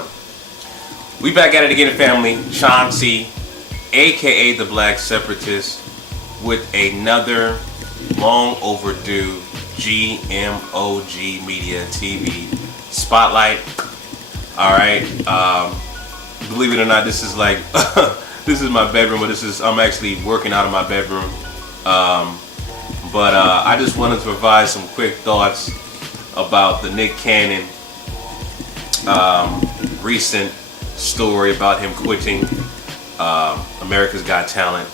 We back at it again, family. Chauncey, aka the Black Separatist, with another long overdue GMOG Media TV spotlight. Alright, believe it or not, this is like this is my bedroom, but I'm actually working out of my bedroom. I just wanted to provide some quick thoughts about the Nick Cannon recent story about him quitting America's Got Talent,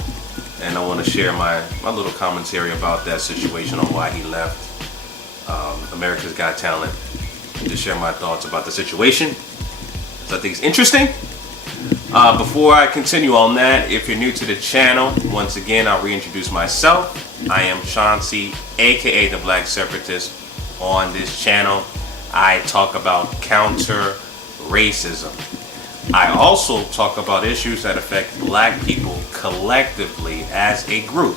and I want to share my little commentary about that situation on why he left America's Got Talent, and to share my thoughts about the situation. So I think it's interesting. Before I continue on that, if you're new to the channel, once again I'll reintroduce myself. I am Chauncey, aka the Black Separatist. On this channel I talk about counter racism. I also talk about issues that affect black people collectively as a group,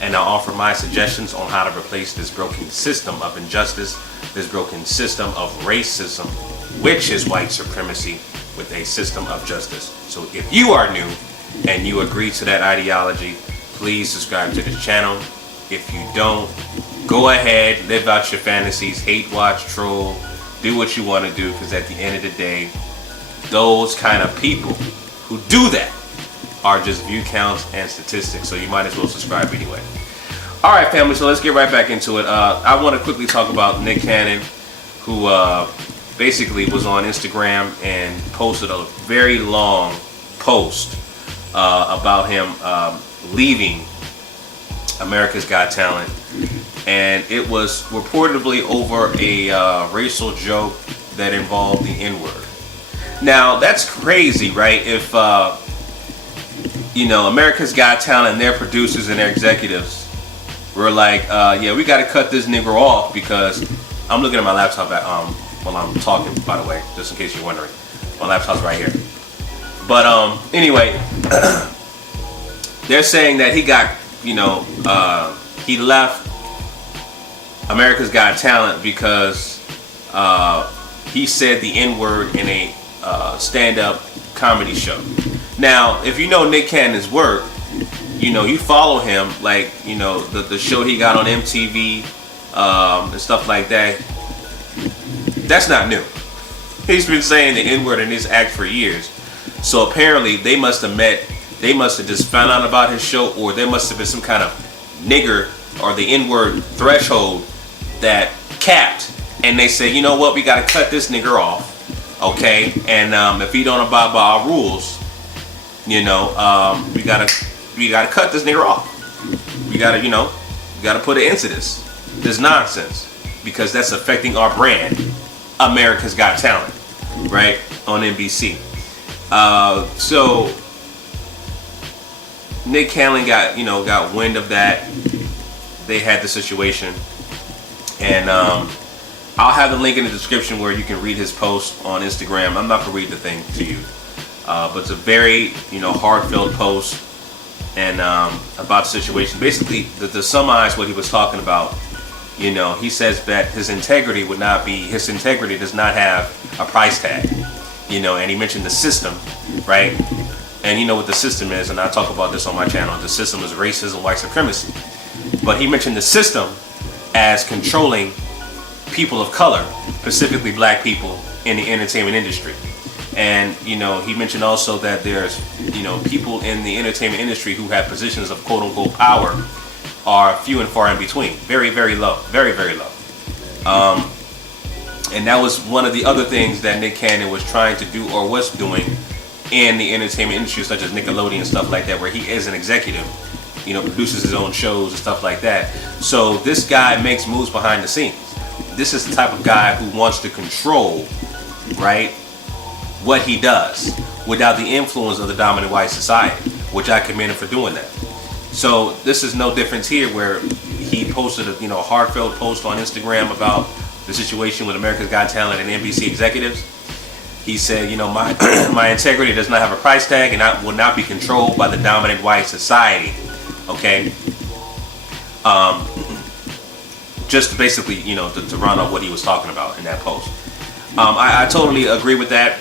and I offer my suggestions on how to replace this broken system of injustice, this broken system of racism, which is white supremacy, with a system of justice. So if you are new and you agree to that ideology, please subscribe to this channel. If you don't, go ahead, live out your fantasies, hate, watch, troll, do what you want to do, because at the end of the day, those kind of people who do that are just view counts and statistics, so you might as well subscribe anyway. Alright, family, so let's get right back into it. I want to quickly talk about Nick Cannon, who basically was on Instagram and posted a very long post about him leaving America's Got Talent, and it was reportedly over a racial joke that involved the N-word. Now that's crazy, right? If America's Got Talent and their producers and their executives were like, yeah, we got to cut this nigger off, because I'm looking at my laptop while I'm talking, by the way, just in case you're wondering. My laptop's right here. But anyway, they're saying that he got, he left America's Got Talent because he said the N-word in a stand-up comedy show. Now, if you know Nick Cannon's work, you follow him, like, the show he got on MTV and stuff like that. That's not new. He's been saying the N-word in his act for years. So apparently they must have just found out about his show, or there must have been some kind of nigger or the N-word threshold that capped, and they said, you know what, we got to cut this nigger off, okay? And if he don't abide by our rules, we gotta cut this nigger off. We gotta put an end to this nonsense, because that's affecting our brand, America's Got Talent, right, on NBC. So Nick Cannon got wind of that. They had the situation, and I'll have the link in the description where you can read his post on Instagram. I'm not gonna read the thing to you, but it's a very heartfelt post, and about the situation. Basically, to summarize what he was talking about, he says that his integrity does not have a price tag, and he mentioned the system, right? And you know what the system is, and I talk about this on my channel. The system is racism, white supremacy. But he mentioned the system as controlling people of color, specifically black people, in the entertainment industry. And he mentioned also that there's people in the entertainment industry who have positions of quote unquote power are few and far in between, very, very low, very, very low. And that was one of the other things that Nick Cannon was trying to do, or was doing, in the entertainment industry, such as Nickelodeon and stuff like that, where he is an executive, produces his own shows and stuff like that. So this guy makes moves behind the scenes. This is the type of guy who wants to control, right, what he does without the influence of the dominant white society, which I commend him for doing that. So this is no difference here, where he posted a heartfelt post on Instagram about the situation with America's Got Talent and NBC executives. He said, my integrity does not have a price tag, and I will not be controlled by the dominant white society. Okay. Just basically, to round up what he was talking about in that post. I totally agree with that.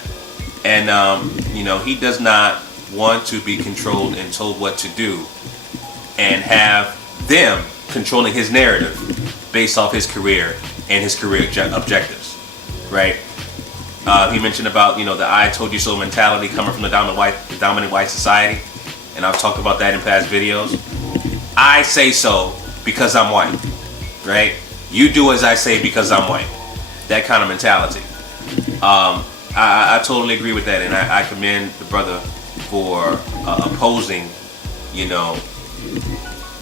And he does not want to be controlled and told what to do, and have them controlling his narrative based off his career and his career objectives, right? He mentioned about the "I told you so" mentality coming from the dominant white society, and I've talked about that in past videos. I say so because I'm white, right? You do as I say because I'm white. That kind of mentality. I totally agree with that, and I commend the brother for opposing,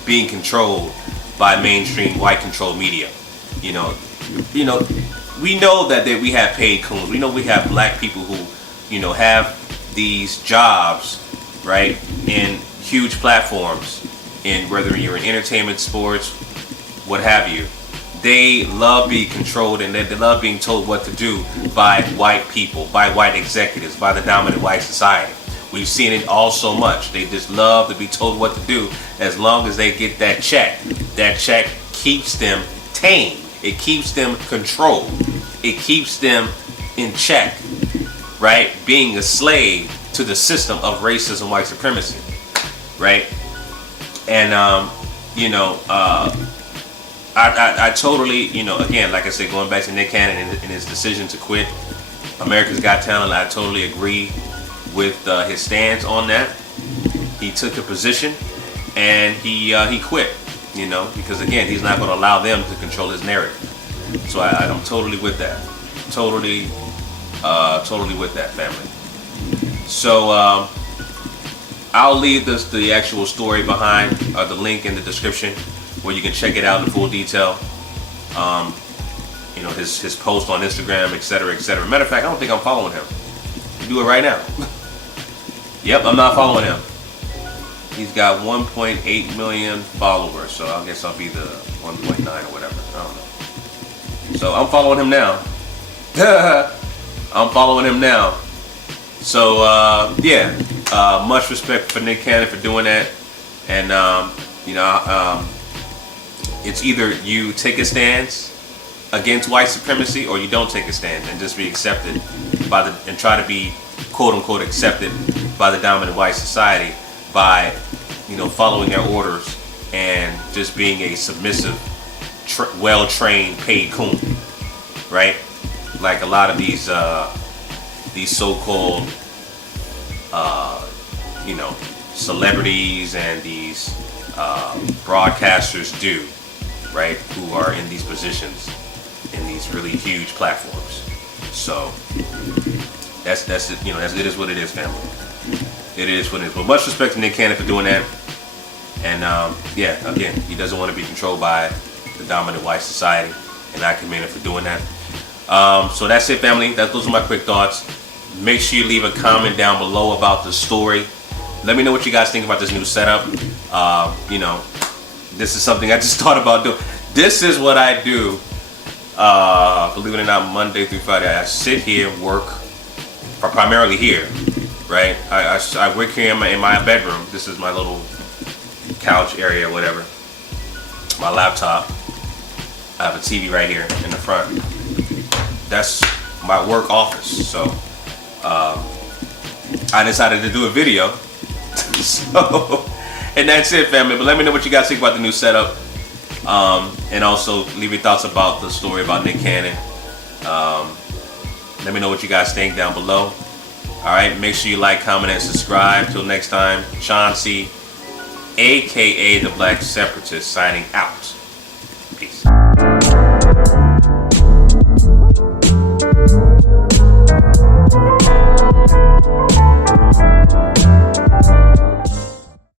being controlled by mainstream white-controlled media. We know that we have paid coons. We know we have black people who, have these jobs, right, in huge platforms, in whether you're in entertainment, sports, what have you. They love being controlled, and they love being told what to do by white people, by white executives, by the dominant white society. We've seen it all so much. They just love to be told what to do as long as they get that check. That check keeps them tame. It keeps them controlled. It keeps them in check, right? Being a slave to the system of racism, white supremacy, right? And, I totally, again, like I said, going back to Nick Cannon and his decision to quit America's Got Talent, I totally agree with his stance on that. He took a position and he quit, because again, he's not going to allow them to control his narrative. So I'm totally with that. Totally with that, family. So I'll leave the actual story behind the link in the description, where you can check it out in full detail. His post on Instagram, etc., etc. Matter of fact, I don't think I'm following him. Do it right now. Yep, I'm not following him. He's got 1.8 million followers, so I guess I'll be the 1.9 or whatever. I don't know. So I'm following him now. I'm following him now. So much respect for Nick Cannon for doing that, and it's either you take a stance against white supremacy, or you don't take a stand and just be accepted and try to be quote unquote accepted by the dominant white society by following their orders and just being a submissive, well-trained, paid coon, right? Like a lot of these so-called celebrities and these broadcasters do, right? Who are in these positions, in these really huge platforms. So that's it. It is what it is, family. It is what it is. But much respect to Nick Cannon for doing that. And again, he doesn't want to be controlled by the dominant white society, and I commend him for doing that. So that's it, family. Those are my quick thoughts. Make sure you leave a comment down below about the story. Let me know what you guys think about this new setup. This is something I just thought about doing. This is what I do, believe it or not, Monday through Friday. I sit here, work, primarily here, right? I work here in my bedroom. This is my little couch area, whatever. My laptop. I have a TV right here in the front. That's my work office. So I decided to do a video. So, and that's it, family. But let me know what you guys think about the new setup, and also leave your thoughts about the story about Nick Cannon. Let me know what you guys think down below. Alright, make sure you like, comment, and subscribe. Till next time, Chauncey, aka the Black Separatist, signing out.